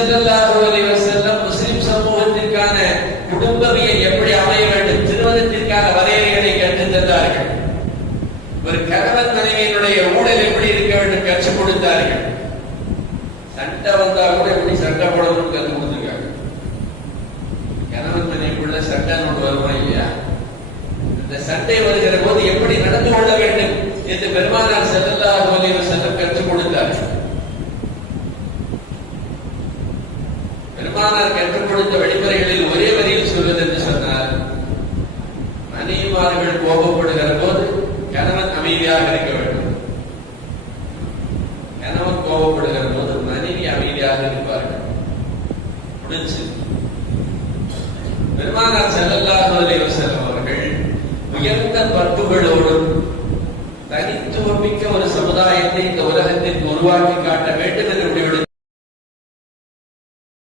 ஸல்லல்லாஹு அலைஹி வஸல்லம் முஸ்லிம் சமூகத்திற்கான குடும்பவியல் எப்படி அமைய வேண்டும்? திருமணத்திற்கான வரையறைகளை தந்தார்கள். ஒரு கணவன் மனைவியினுடைய ஊழல் எப்படி இருக்க வேண்டும் கற்றுக் கொடுத்தார்கள். சண்டை வந்தா கூட எப்படி சண்டை போடணும்னு கற்றுக் கொடுத்துருக்காங்க. கணவன் மனைவிக்குள்ள சண்டை வருமா இல்லையா? இந்த சண்டை வருகிற போது எப்படி நடந்து கொள்ள வேண்டும் என்று பெருமானார் ஸல்லல்லாஹு அலைஹி வஸல்லம் கற்று கொடுத்தார்கள் பெருமானார் கற்றுக் கொடுத்த வழிமுறைகளில் ஒரே வரியில் சொல்வது என்று சொன்னார் மனைவிமார்கள் கோபப்படுகிற போது கணவன் அமைதியாக இருக்க வேண்டும். கணவன் கோபப்படுகிற போது மனைவி அமைதியாக இருப்பார்கள். முடிஞ்சு. பெருமானார் செல்லல்லாஹு அலைஹி வஸல்லம் அவர்கள் உயர்ந்த பண்புகளோடும் தனித்துவமிக்க ஒரு சமுதாயத்தை இந்த உலகத்தில் உருவாக்கி காட்ட வேண்டும் என்று